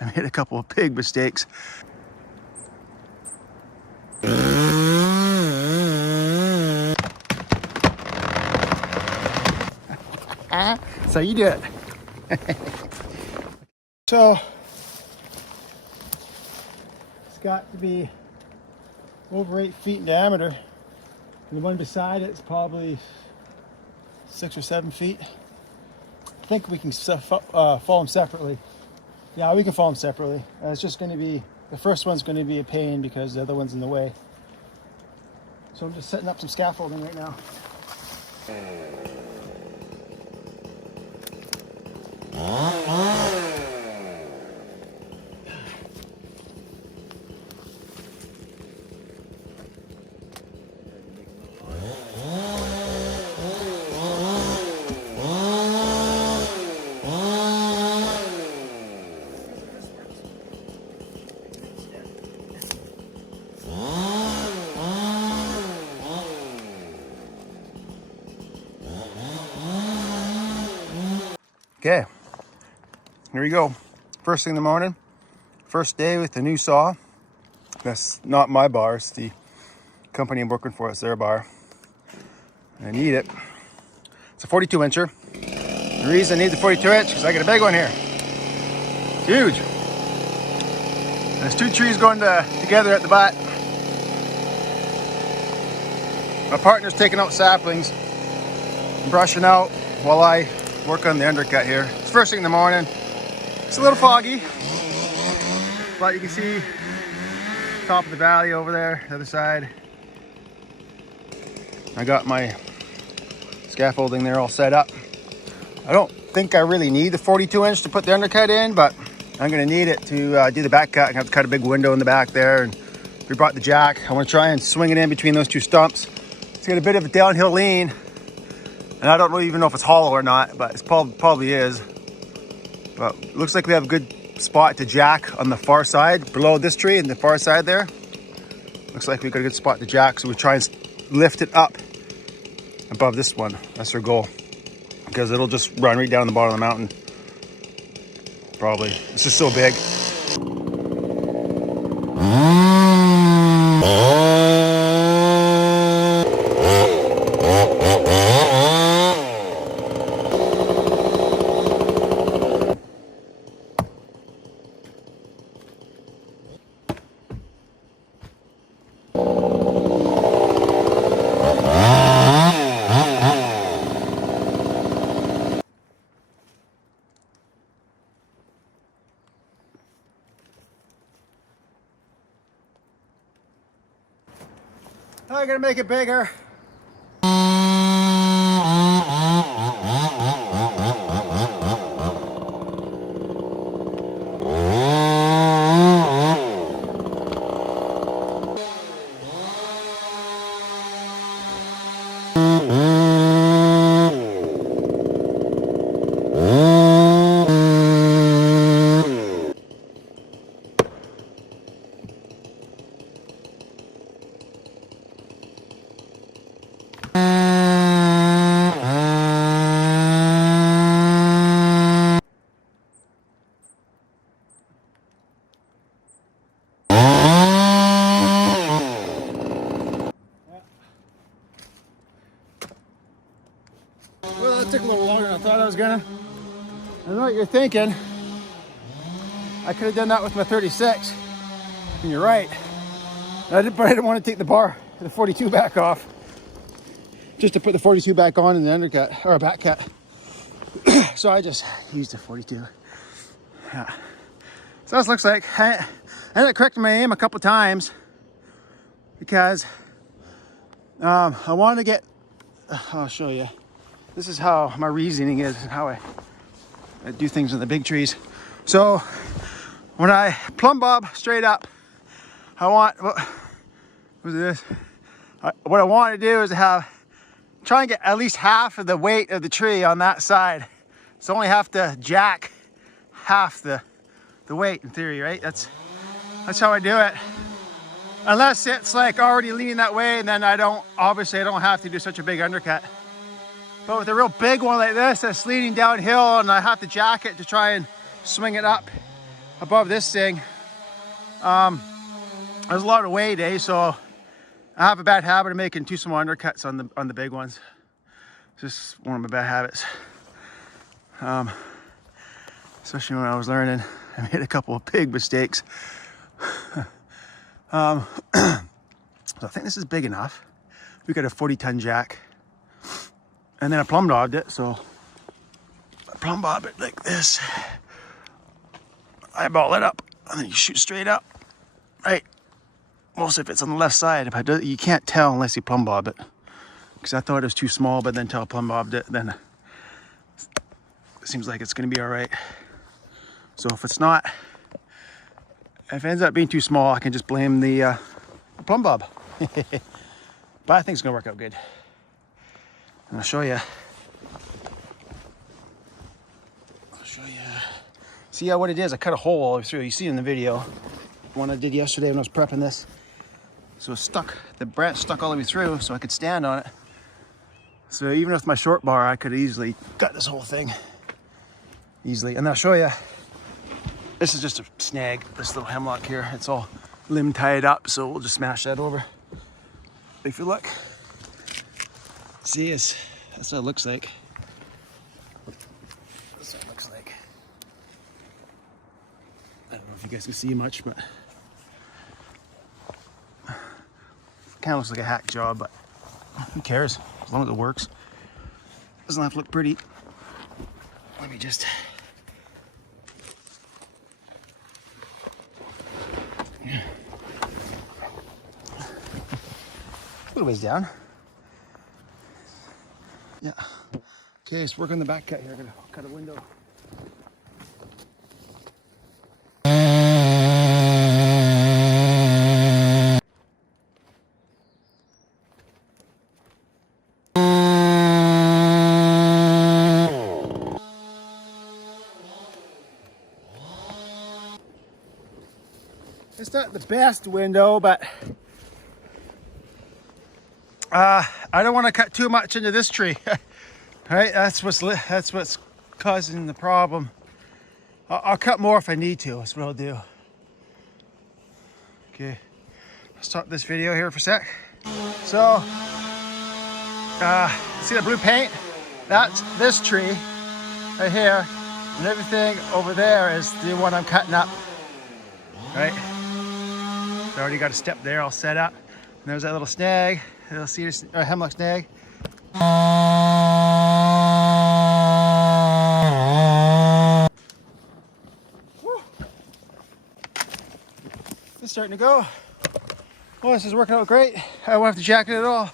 I made a couple of big mistakes. That's how you do it. So it's got to be over 8 feet in diameter, and the one beside it's probably 6 or 7 feet. I think we can fall them separately. Yeah, we can fall them separately. It's just going to be, the first one's going to be a pain because the other one's in the way. So I'm just setting up some scaffolding right now. Okay, here we go. First thing in the morning, first day with the new saw. That's not my bar, it's the company I'm working for, it's their bar. I need it. It's a 42 incher. The reason I need the 42 inch is because I got a big one here. It's huge. There's 2 trees going together at the butt. My partner's taking out saplings and brushing out while I work on the undercut here. It's first thing in the morning. It's a little foggy, but you can see top of the valley over there, the other side. I got my scaffolding there all set up. I don't think I really need the 42 inch to put the undercut in, but I'm gonna need it to do the back cut. I have to cut a big window in the back there, and we brought the jack. I wanna try and swing it in between those 2 stumps. It's got a bit of a downhill lean, and I don't really even know if it's hollow or not, but it probably is. But it looks like we have a good spot to jack on the far side, below this tree and the far side there. Looks like we got a good spot to jack, so we try and lift it up above this one. That's our goal, because it'll just run right down the bottom of the mountain. Probably. It's just so big. I'm gonna make it bigger. Well, it took a little longer than I thought I was gonna. I know what you're thinking. I could have done that with my 36. And you're right. But I didn't want to take the 42 back off. Just to put the 42 back on in the undercut, or back cut. So I just used the 42. Yeah. So this looks like, I ended up correcting my aim a couple times because I wanted to get, I'll show you. This is how my reasoning is, and how I do things in the big trees. So when I plumb bob straight up, I want, what was this? What I want to do is try and get at least half of the weight of the tree on that side. So only have to jack half the weight in theory, right? That's how I do it. Unless it's like already leaning that way, and then obviously I don't have to do such a big undercut. But with a real big one like this that's leaning downhill and I have to jack it to try and swing it up, above this thing. There's a lot of weight, so I have a bad habit of making too small undercuts on the big ones. It's just one of my bad habits. Especially when I was learning, I made a couple of big mistakes. So I think this is big enough. We got a 40-ton jack, and then I plumb bobbed it. So I plumb bob it like this. Eyeball it up, and then you shoot straight up. Right. Most of it's on the left side, but you can't tell unless you plumb bob it. Because I thought it was too small, but then until I plumb bobbed it, then it seems like it's going to be all right. So if it's not, if it ends up being too small, I can just blame the plumb bob. But I think it's going to work out good. And I'll show you. See what it is? I cut a hole all the way through. You see in the video, the one I did yesterday when I was prepping this. So it's stuck, the branch stuck all the way through, so I could stand on it. So even with my short bar, I could easily cut this whole thing. Easily. And I'll show you. This is just a snag, this little hemlock here. It's all limb tied up, so we'll just smash that over. If you look, see, that's what it looks like. That's what it looks like. I don't know if you guys can see much, but kind of looks like a hack job, but who cares? As long as it works. Doesn't have to look pretty. Let me just... A little ways down. Yeah. Okay, so work on the back cut here. I'm gonna cut a window. It's not the best window, but I don't want to cut too much into this tree. Right, that's what's causing the problem. I'll cut more if I need to. That's what I'll do. Okay, I'll stop this video here for a sec. So, see the blue paint? That's this tree right here, and everything over there is the one I'm cutting up. Right. I already got a step there all set up. And there's that little snag, little cedar, hemlock snag. Whew. It's starting to go. Well, this is working out great. I won't have to jack it at all.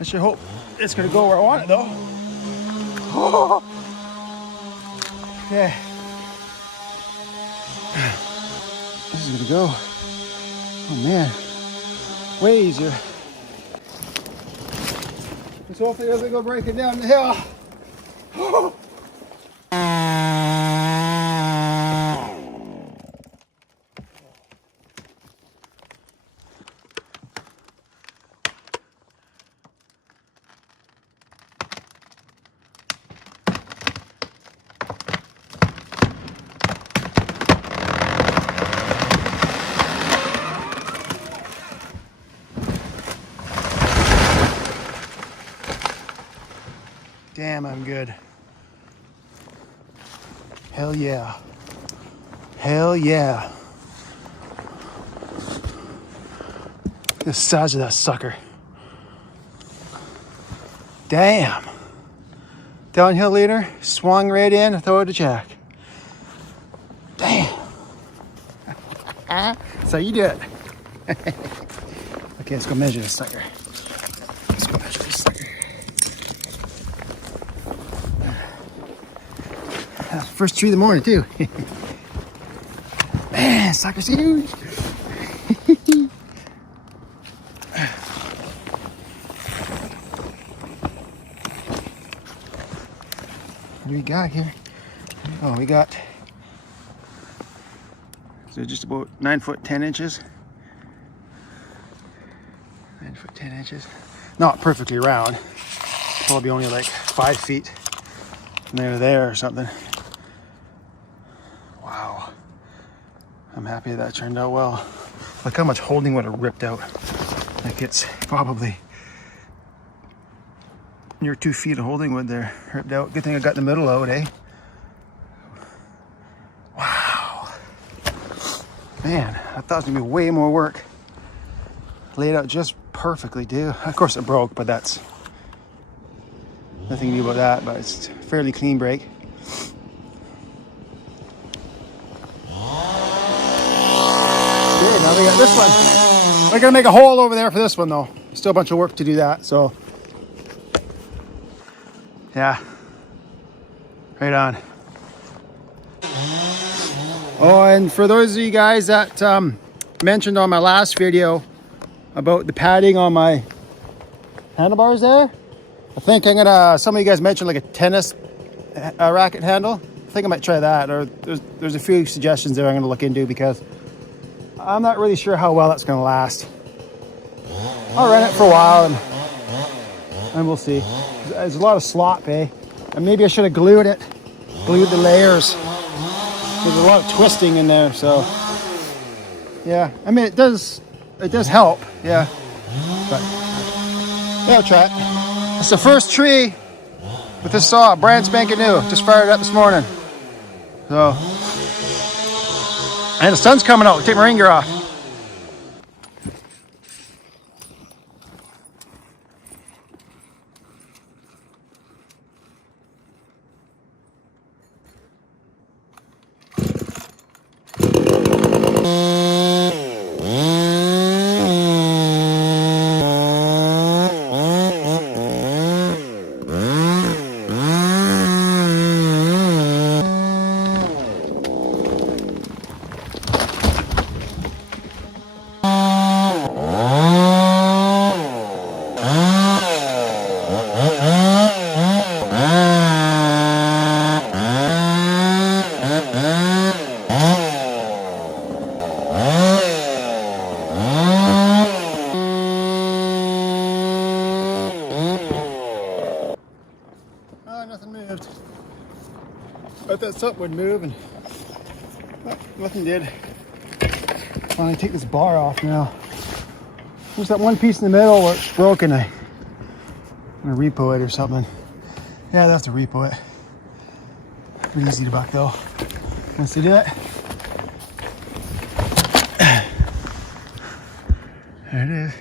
I sure hope it's gonna go where I want it though. Okay. This is gonna go. Oh man. Way easier. So hopefully it doesn't go breaking down the hill. Damn, I'm good. Hell yeah. Hell yeah. The size of that sucker. Damn. Downhill leader, swung right in, throw it to jack. Damn. So you do it. Okay, let's go measure this sucker. Let's go measure this sucker. First tree of the morning too. Man, sucker's huge. What do we got here? Oh, we got, so just about 9 foot 10 inches. 9 foot 10 inches. Not perfectly round. Probably only like 5 feet. And they're there or something. Wow. I'm happy that turned out well. Look how much holding would have ripped out. Like it's probably near 2 feet of holding wood there, ripped out. Good thing I got the middle out, eh? Wow. Man, I thought it was gonna be way more work. Laid out just perfectly, too. Of course it broke, but that's nothing new about that, but it's a fairly clean break. Okay, now we got this one. We're gonna make a hole over there for this one though. Still a bunch of work to do that, so. Yeah, right on. Oh, and for those of you guys that mentioned on my last video about the padding on my handlebars there, I think I'm gonna, some of you guys mentioned like a tennis racket handle. I think I might try that, or there's a few suggestions there I'm gonna look into because I'm not really sure how well that's gonna last. I'll run it for a while and we'll see. There's a lot of slop, eh? And maybe I should have glued the layers. There's a lot of twisting in there, so yeah. I mean, it does help, yeah. But yeah, I'll try it. It's the first tree with this saw, brand spanking new. Just fired it up this morning. So, and the sun's coming out. Take my rain gear off. Nothing moved. I thought something would move and nothing did. Finally take this bar off now. There's that one piece in the middle where it's broken. I'm gonna repo it or something. Yeah, I'll have to repo it. Pretty easy to buck though. Once to do it. There it is.